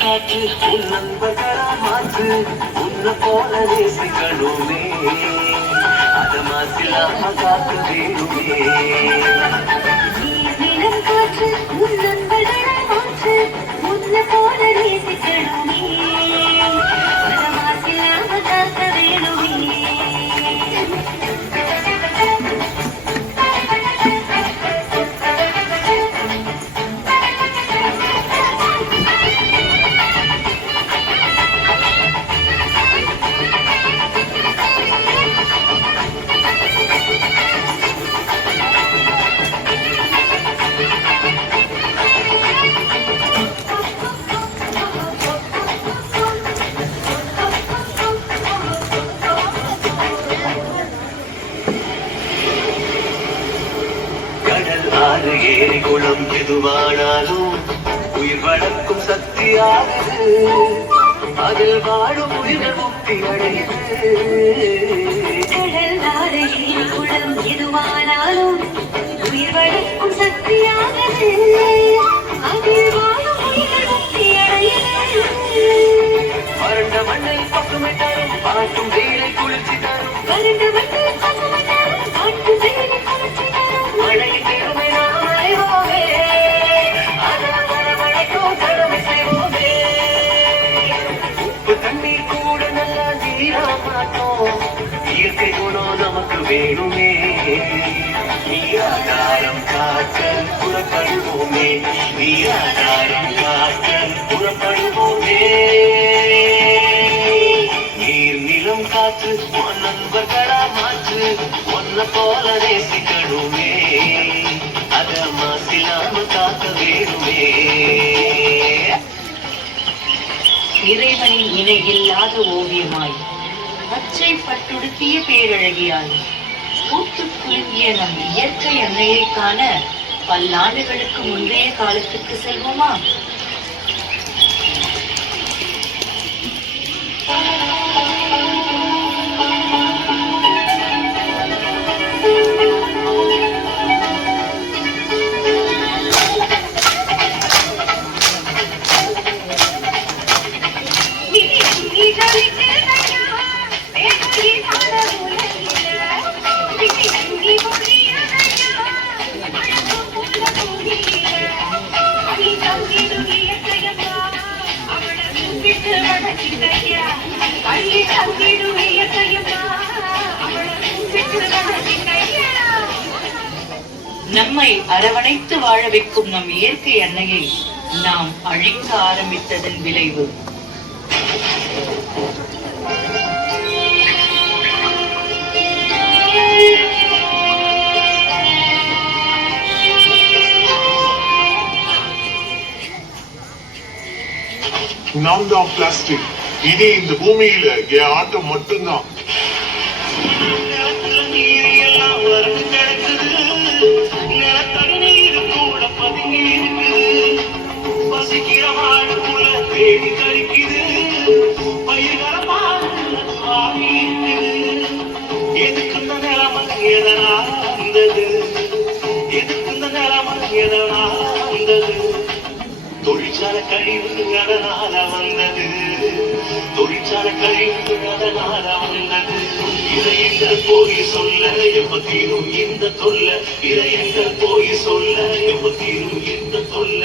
காற்று உன் நண்பர்களா மாற்று உன்னை போல நேசிக்கணுமே அத மாசிலாம காக்க வேணுமே காற்று உன் நண்பர்களா மாற்று உன்னை போல நேசிக்கணுமே அத மாசிலாம காக்க வேணுமே ஏரி குளம் எதுவானாலும் உயிர் வளர்க்கும் சக்தியானது அதில் வாழும் உயிர் முக்தி அடையுது ஏரி குளம் எதுவானாலும் உயிர் வளர்க்கும் சக்தியானது அதில் வாழும் உயிர் முக்தி அடையுது வறண்ட மண்ணில் பசுமை தரும் பாட்டும் வேலை குளிர்ச்சி தரும் வறண்ட மண்ணில் பசுமை தரும் பாட்டும் வேலை குளிர்ச்சி தரும் மழை இயற்கை குணம் நமக்கு வேணுமே நீராதாரம் காக்க புறப்படுவோமே நீராதாரம் காக்க புறப்படுவோமே நீர் நிலம் காற்று உன் நண்பர்களா மாற்று ஒன்ன போல நேசிக்கணுமே அத மாசிலாம காக்க வேணுமே இறைவனின் இணை இல்லாத ஓவியமாய் பச்சை பட்டுடுத்திய பேரழகியாய் பூத்து குலுங்கிய நம் இயற்கை அன்னையை காண பல்லாண்டுகளுக்கு முந்தைய காலத்துக்கு செல்வோமா? நம்மை அரவணைத்து வாழ வைக்கும் நம் இயற்கை அன்னையை நாம் அழிக்க ஆரம்பித்ததன் விளைவு. நாம் தான் பிளாஸ்டிக். இனி இந்த பூமியில என் ஆட்டம் மட்டும்தான். தொழிற்சாலை கழிவு அதனால வந்தது தொழிற்சாலை கழிவு அதனால வந்தது இதை எங்கள் போய் சொல்ல எப்ப தீரும் இந்த தொல்ல இதை எங்கள் போய் சொல்ல எப்ப தீரும் இந்த தொல்ல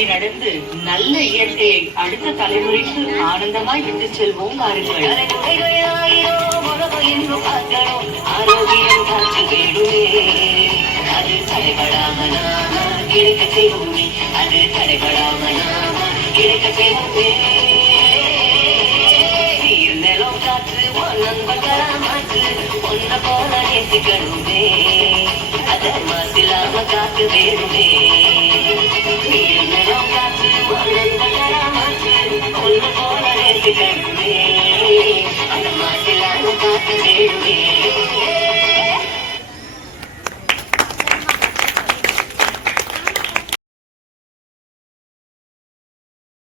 வழி நடந்து நல்ல இயற்கையை அடுத்த தலைமுறைக்கு ஆனந்தமாய் விட்டு செல்வோம் வாருங்கள். ஆரோக்கியம் காற்று வேணுமே, அது தடைபடாம நாம கிடைக்க செய்வோமே, அது தடைபடாம நாம கிடைக்க செய்வோமே. நீர் நிலம் காற்று நண்பர்களா மாற்று, ஒன்ன போல நேசிக்கணுமே, அதை மாசிலாம காத்து வேணுமே. நீர் நிலம் காற்று நண்பர்களா மாற்று, ஒன்ன போல நேசிக்கணுமே, அதை மாசிலாம காத்து வேணுமே.